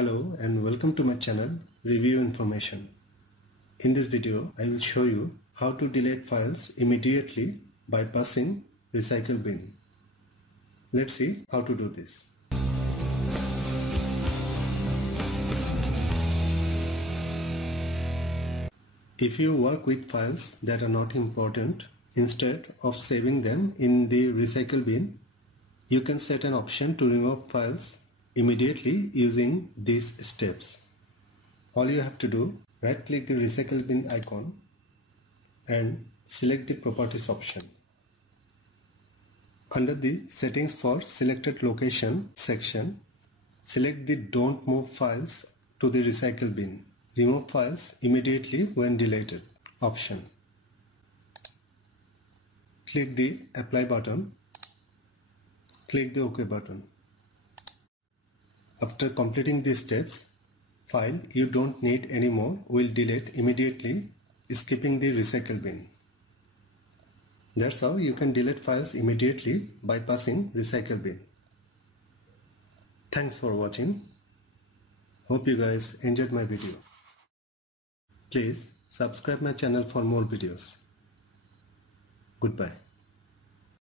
Hello and welcome to my channel Review Information. In this video I will show you how to delete files immediately by passing recycle bin. Let's see how to do this. If you work with files that are not important, instead of saving them in the recycle bin, you can set an option to remove files immediately using these steps. All you have to do, right click the recycle bin icon and select the properties option. Under the settings for selected location section, select the don't move files to the recycle bin. Remove files immediately when deleted option. Click the apply button. Click the OK button. After completing these steps, file you don't need anymore will delete immediately, skipping the recycle bin. That's how you can delete files immediately by passing recycle bin. Thanks for watching. Hope you guys enjoyed my video. Please subscribe my channel for more videos. Goodbye.